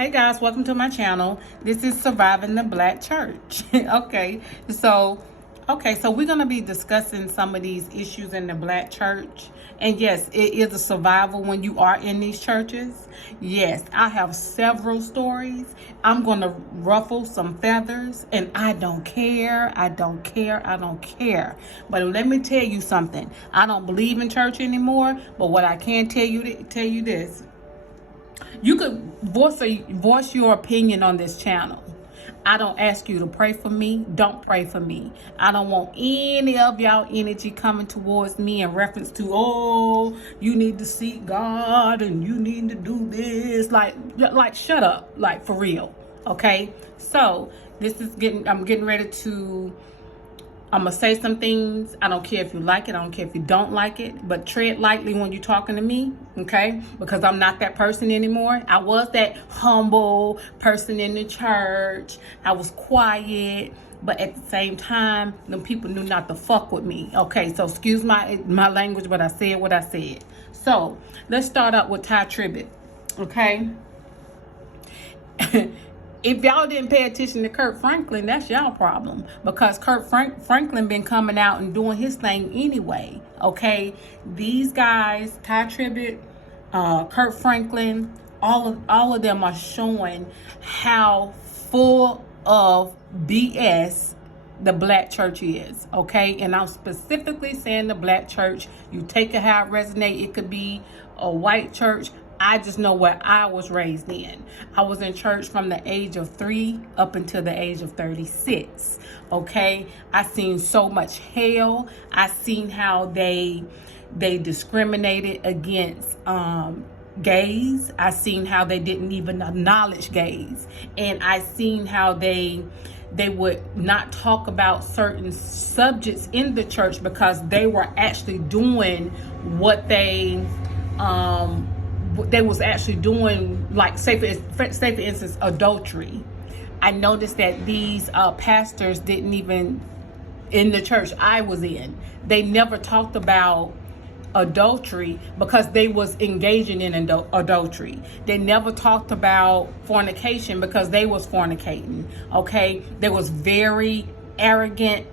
Hey guys, welcome to my channel. This is Surviving the Black Church. So we're going to be discussing some of these issues in the Black church. And yes, it is a survival when you are in these churches. Yes, I have several stories. I'm going to ruffle some feathers, and I don't care. I don't care. But let me tell you something. I don't believe in church anymore, but what I can tell you this. You could voice your opinion on this channel. I don't ask you to pray for me. Don't pray for me. I don't want any of y'all energy coming towards me in reference to, oh, you need to seek God and you need to do this. Like shut up. Like, for real. Okay? So, I'm getting ready to... I'm going to say some things. I don't care if you like it. I don't care if you don't like it. But tread lightly when you're talking to me, okay? Because I'm not that person anymore. I was that humble person in the church. I was quiet. But at the same time, them people knew not to fuck with me. Okay, so excuse my language, but I said what I said. So, let's start out with Tye Tribbett, okay? If y'all didn't pay attention to Kirk Franklin, that's y'all problem. Because Kirk Franklin been coming out and doing his thing anyway. Okay? These guys, Tye Tribbett, Kirk Franklin, all of them are showing how full of BS the Black church is. Okay? And I'm specifically saying the Black church. You take it how it resonates. It could be a white church. I just know what I was raised in. I was in church from the age of 3 up until the age of 36. Okay? I seen so much hell. I seen how they discriminated against gays. I seen how they didn't even acknowledge gays. And I seen how they would not talk about certain subjects in the church because they were actually doing what they was actually doing, like say for instance, adultery. I noticed that these pastors didn't even, in the church I was in, they never talked about adultery because they was engaging in adultery. They never talked about fornication because they was fornicating. Okay, there was very arrogant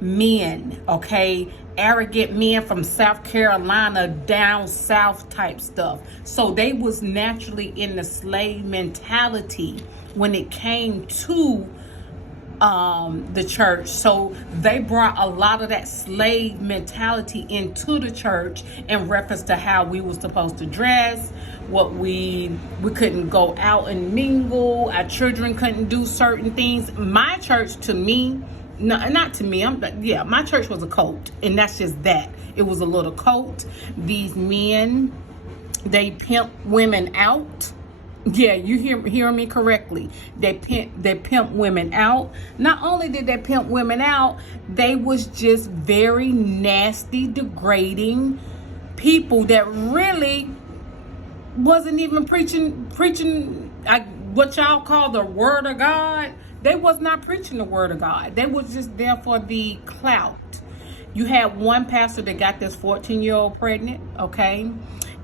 men, okay, arrogant men from South Carolina down south type stuff. So they was naturally in the slave mentality when it came to the church. So they brought a lot of that slave mentality into the church in reference to how we were supposed to dress, what we couldn't go out and mingle, our children couldn't do certain things. My church, to me, no, not to me. My church was a cult, and that's just that. It was a little cult. These men, they pimp women out. Yeah, you hear me correctly. They pimp women out. Not only did they pimp women out, they was just very nasty, degrading people that really wasn't even preaching what y'all call the word of God. They was not preaching the word of God. They was just there for the clout. You had one pastor that got this 14-year-old pregnant, okay?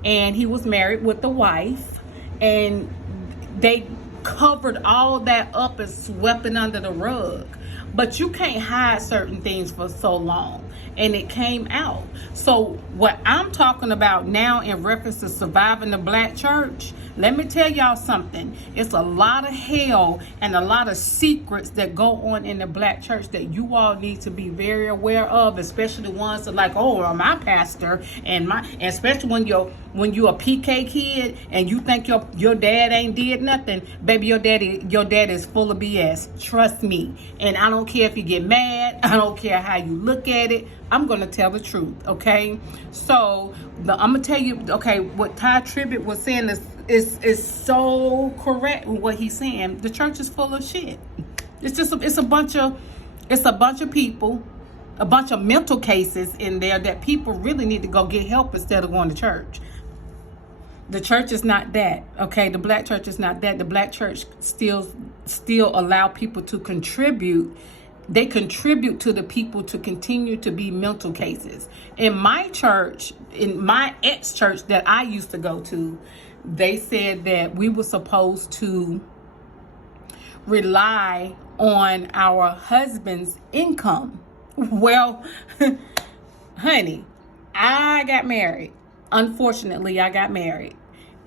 And he was married with a wife. And they covered all that up and swept it under the rug. But you can't hide certain things for so long. And it came out. So what I'm talking about now in reference to surviving the Black church, let me tell y'all something. It's a lot of hell and a lot of secrets that go on in the Black church that you all need to be very aware of, especially the ones that like, oh, my pastor and especially when you're a PK kid and you think your dad ain't did nothing, baby, your dad is full of BS. Trust me. And I don't care if you get mad. I don't care how you look at it. I'm going to tell the truth, okay? So, I'm going to tell you, okay, what Tye Tribbett was saying is so correct with what he's saying. The church is full of shit. It's a bunch of people, a bunch of mental cases in there that people really need to go get help instead of going to church. The church is not that, okay? The Black church is not that. The Black church still allow people to contribute. They contribute to the people to continue to be mental cases. In my church, in my ex-church that I used to go to, they said that we were supposed to rely on our husband's income. Well, honey, I got married. Unfortunately, I got married.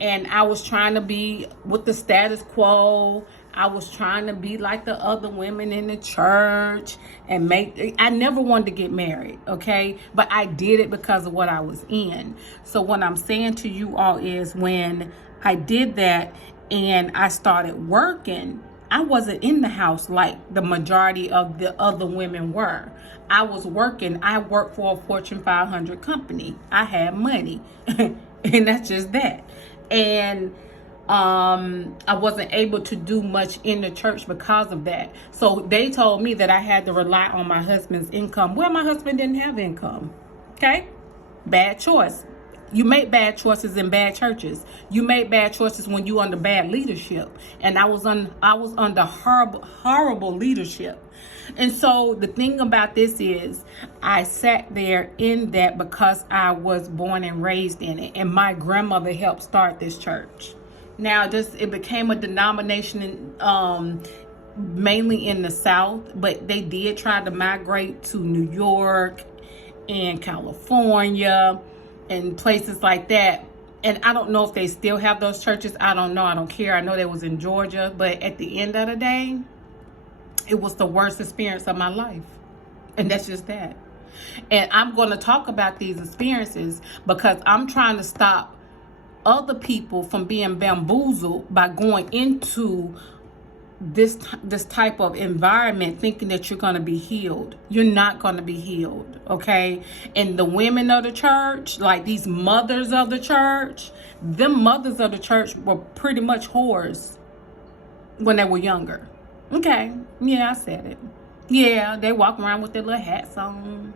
And I was trying to be with the status quo. I was trying to be like the other women in the church and I never wanted to get married, okay? But I did it because of what I was in. So what I'm saying to you all is, when I did that and I started working, I wasn't in the house like the majority of the other women were. I was working. I worked for a Fortune 500 company. I had money. And that's just that. And I wasn't able to do much in the church because of that. So they told me that I had to rely on my husband's income. Well, my husband didn't have income. Okay? Bad choice. You make bad choices in bad churches. You make bad choices when you under bad leadership. And I was under horrible leadership. And so the thing about this is, I sat there in that because I was born and raised in it. And my grandmother helped start this church. Now, it became a denomination mainly in the South, but they did try to migrate to New York and California and places like that. And I don't know if they still have those churches. I don't know. I don't care. I know they was in Georgia. But at the end of the day, it was the worst experience of my life. And that's just that. And I'm going to talk about these experiences because I'm trying to stop other people from being bamboozled by going into this type of environment thinking that you're going to be healed. You're not going to be healed, okay? And the women of the church, like these mothers of the church, them mothers of the church were pretty much whores when they were younger. Okay, yeah, I said it. Yeah, they walk around with their little hats on.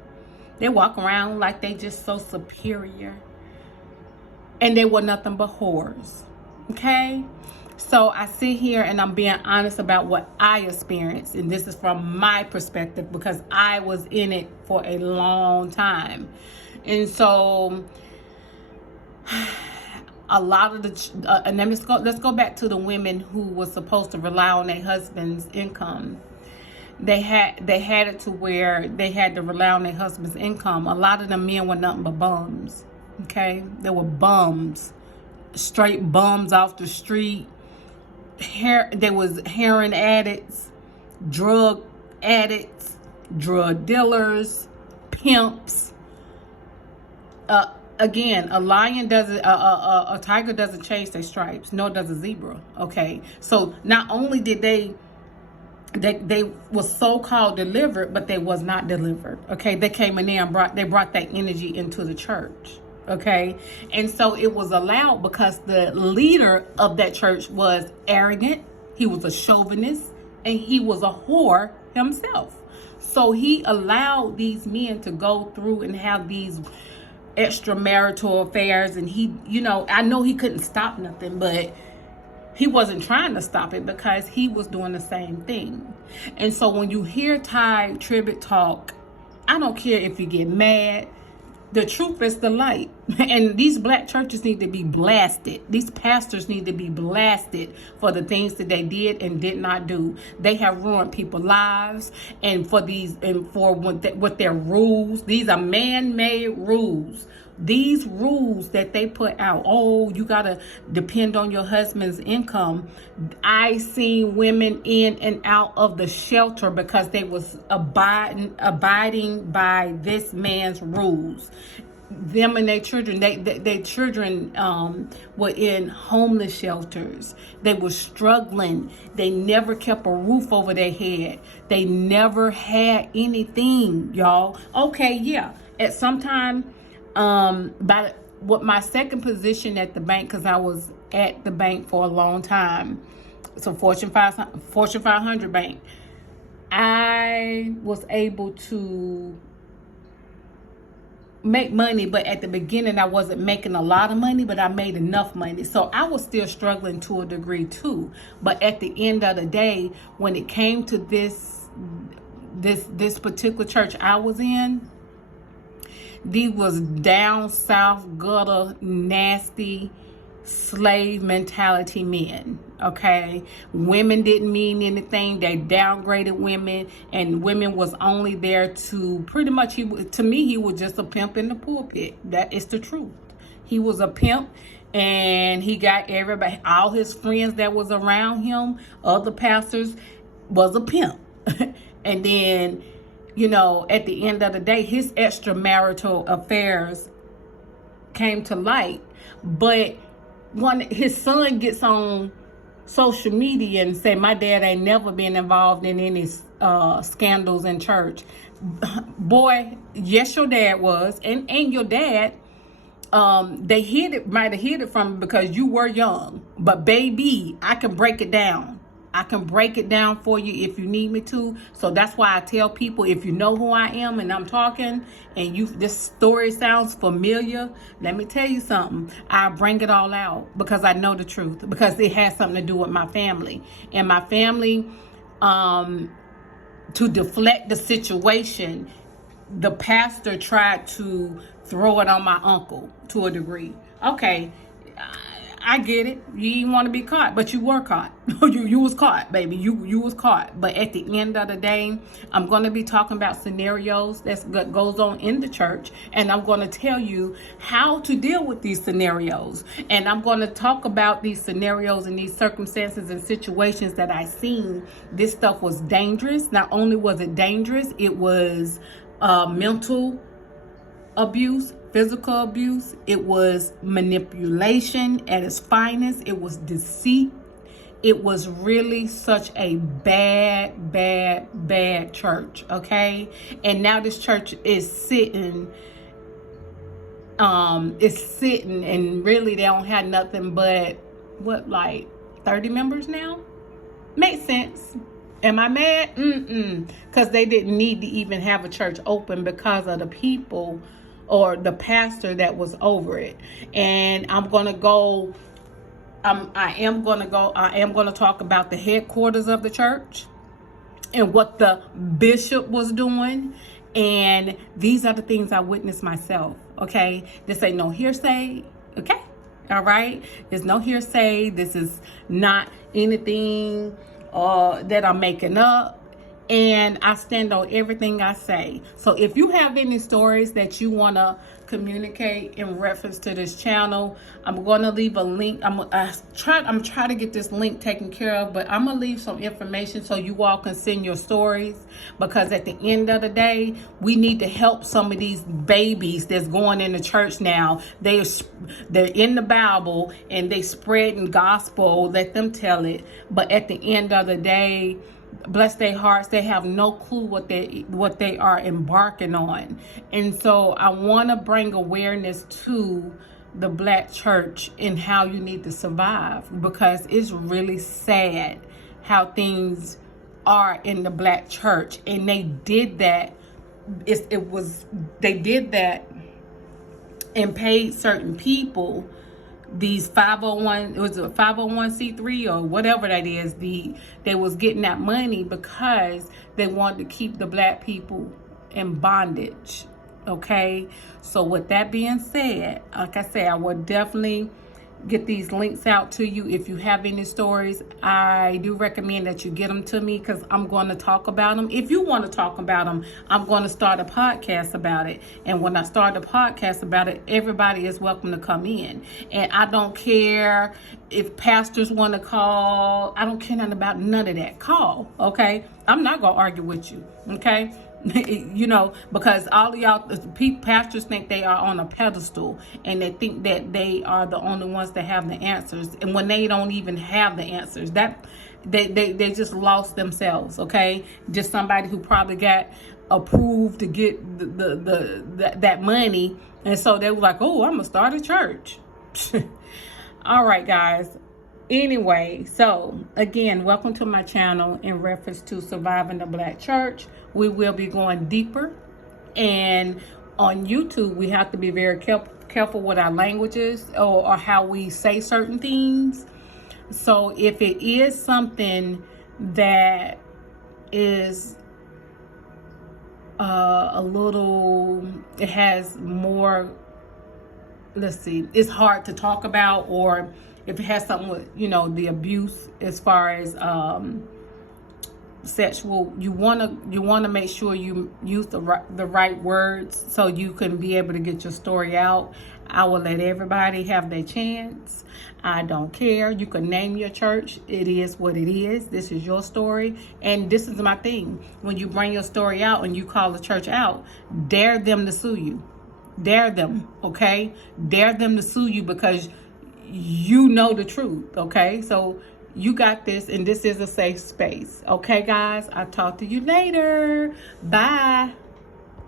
They walk around like they just so superior. And they were nothing but whores, okay? So I sit here and I'm being honest about what I experienced. And this is from my perspective because I was in it for a long time. And so a lot of and then let's go back to the women who were supposed to rely on their husband's income. They had it to where they had to rely on their husband's income. A lot of the men were nothing but bums, okay? They were bums, straight bums off the street. There was heroin addicts, drug addicts, drug dealers, pimps. Again, a tiger doesn't change their stripes, nor does a zebra. Okay, so not only did they was so-called delivered, but they was not delivered. Okay, they came in there and brought that energy into the church. Okay, and so it was allowed because the leader of that church was arrogant, he was a chauvinist, and he was a whore himself. So he allowed these men to go through and have these extramarital affairs, and he, I know he couldn't stop nothing, but he wasn't trying to stop it because he was doing the same thing. And so when you hear Tye Tribbett talk, I don't care if you get mad. The truth is the light. And these black churches need to be blasted. These pastors need to be blasted for the things that they did and did not do. They have ruined people's lives, and for with their rules. These are man-made rules. These rules that they put out, oh, you gotta depend on your husband's income. I seen women in and out of the shelter because they was abiding by this man's rules. Them and their children, their children were in homeless shelters. They were struggling. They never kept a roof over their head. They never had anything, y'all. Okay, yeah. At some time, with my second position at the bank, because I was at the bank for a long time, so Fortune 500 bank, I was able to make money, but at the beginning I wasn't making a lot of money, but I made enough money. So I was still struggling to a degree too. But at the end of the day, when it came to this particular church I was in, these was down south, gutter, nasty, slave mentality men. Okay, women didn't mean anything. They downgraded women, and women was only there to pretty much, to me, he was just a pimp in the pulpit. That is the truth. He was a pimp, and he got everybody, all his friends that was around him, other pastors, was a pimp. And then, you know, at the end of the day, his extramarital affairs came to light. But when his son gets on social media and say, my dad ain't never been involved in any scandals in church. Boy, yes, your dad was, and your dad, they might have hid it from him because you were young. But baby, I can break it down. I can break it down for you if you need me to. So that's why I tell people, if you know who I am and I'm talking and this story sounds familiar, let me tell you something. I bring it all out because I know the truth, because it has something to do with my family. And my family, to deflect the situation, the pastor tried to throw it on my uncle to a degree. Okay, I get it. You didn't want to be caught, but you were caught. you was caught, baby. You was caught. But at the end of the day, I'm going to be talking about scenarios that goes on in the church, and I'm going to tell you how to deal with these scenarios. And I'm going to talk about these scenarios and these circumstances and situations that I seen. This stuff was dangerous. Not only was it dangerous, it was mental abuse, physical abuse. It was manipulation at its finest. It was deceit. It was really such a bad church, okay? And now this church is sitting, and really they don't have nothing but, like 30 members now? Makes sense. Am I mad? Because they didn't need to even have a church open because of the people or the pastor that was over it. And I am going to talk about the headquarters of the church and what the bishop was doing. And these are the things I witnessed myself. Okay, this ain't no hearsay. Okay, all right, there's no hearsay. This is not anything that I'm making up. And I stand on everything I say. So if you have any stories that you want to communicate in reference to this channel, I'm going to leave a link. I'm trying to get this link taken care of, but I'm going to leave some information so you all can send your stories, because at the end of the day, we need to help some of these babies that's going in the church now. They're in the Bible and they spreading gospel. Let them tell it. But at the end of the day, bless their hearts, they have no clue what they are embarking on. And so I want to bring awareness to the Black church and how you need to survive, because it's really sad how things are in the Black church. And they did that. They did that and paid certain people these 501, it was a 501c3 or whatever that is, they was getting that money because they wanted to keep the Black people in bondage. Okay, so with that being said, like I said, I would definitely get these links out to you. If you have any stories, I do recommend that you get them to me, because I'm going to talk about them. If you want to talk about them, I'm going to start a podcast about it. And when I start a podcast about it, everybody is welcome to come in. And I don't care if pastors want to call. I don't care nothing about none of that. Call, okay? I'm not going to argue with you, okay? You know, because all of y'all pastors think they are on a pedestal, and they think that they are the only ones that have the answers. And when they don't even have the answers, that they just lost themselves. Okay, just somebody who probably got approved to get that money, and so they were like, oh, I'm gonna start a church. All right, guys. Anyway, so again, welcome to my channel in reference to surviving the Black church. We will be going deeper, and on YouTube we have to be very careful with our languages or how we say certain things. So if it is something that is it has more let's see, it's hard to talk about, or if it has something with, you know, the abuse as far as sexual, you want to make sure you use the right words so you can be able to get your story out. I will let everybody have their chance. I don't care. You can name your church. It is what it is. This is your story. And this is my thing. When you bring your story out and you call the church out, dare them to sue you. Dare them, okay? Dare them to sue you because you know the truth, okay? So you got this, and this is a safe space. Okay, guys? I'll talk to you later. Bye.